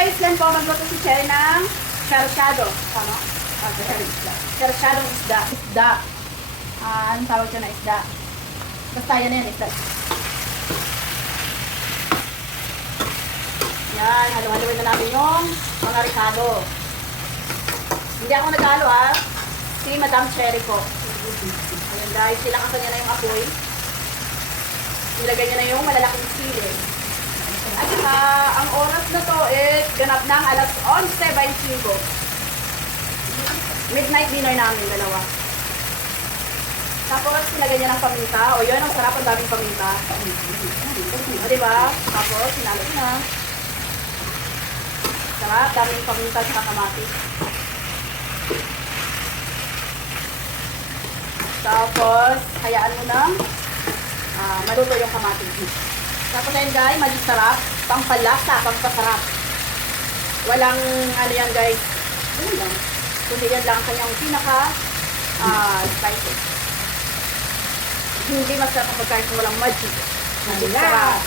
guys, yan po magluto si Cherry ng charchado. Tama? Charchadong isda. Isda. Anong tawag siya na isda? Basta yan yan, isda. Yan, halo-haloin na natin yung mga ricado. Hindi ako nag-halo si Madam Cherry po. Ayan guys, silakasan niya na yung apoy. Nilagay niya na yung malalaking sili. At saka, ang oras na to is ganap ng alas 11:25. Midnight dinner namin, dalawa. Tapos, nilagay niya ng paminta. O yun, ang sarap, ang daming paminta. O diba? Tapos, sinalo ko na. Sarap, daming paminta sa kamatis. Tapos, hayaan mo na maluto yung kamatis. Tapos ayun guys, maging sarap, pampalasa, pampasarap. Walang ano yan guys, ano lang, kundi yan lang ang kanyang pinaka spices. Hindi masarap ang pagkain kung walang magic. Maging sarap.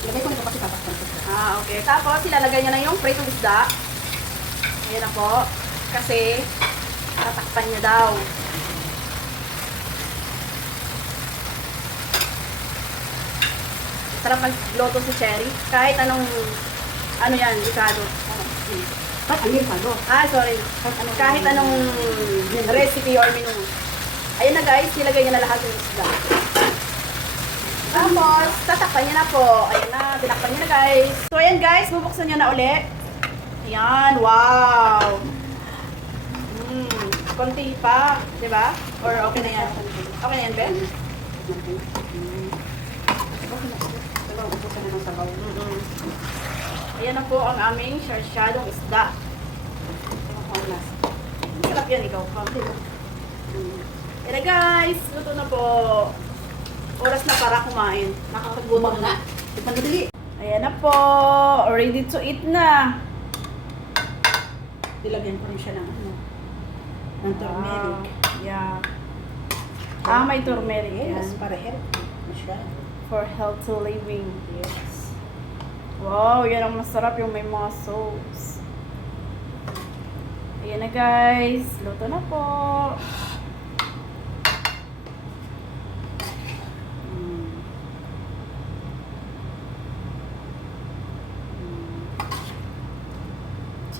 Lagay ko nito kasi tatakpan ko. Okay. Tapos, ilalagay niya na yung pritong isda. Ayan na po. Kasi, tatakpan niya daw. Sarap magluto si Cherry. Kahit anong, ano yan, ricado. Ano yung palo? Sorry. Kahit anong recipe or menu. Ayan na guys, nilagay niya na lahat yung isda. Tapos, tatakpan niya na po. Ayan na, tinakpan niya na guys. So, ayan guys, bubuksan niya na uli. Ayan, wow! Konti pa, di ba? Or okay na yan? Okay na yan, Ben? Ayan na po ang aming charchadong isda. Sarap yan, ikaw. Ayan na guys, luto na po. Oras na para kumain. Nakakagutom na. Ipandali. Ayan na po. Ready to eat na. Dilagyan ko rin siya ng ano. Ng turmeric. Yeah. May turmeric. Yes, Yan. para healthy. Masya. For healthy living. Yes. Wow, yan ang masarap yung may mga sauce. Ayan na guys. Luto na po.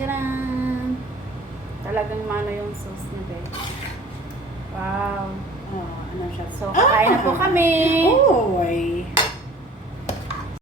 Tcharan! Talagang mano yung sauce niya, guys. Wow. Ano siya? So, kakain na po kami. Oh,